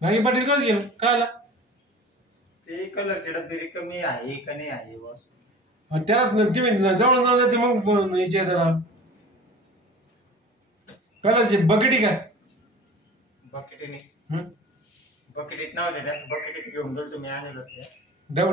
नागी पाटील कसं घेऊ काय आला ते कलरची डब्बी रिकामी आहे का नाही आहे बस त्याला तुम्ही जवळ जाऊन ते मग याचे त्याला कलरची बकेटी काय बकेटीने बकेटीत नव्हते त्या बकेटीत घेऊन गेलो तुम्ही आणलं होते.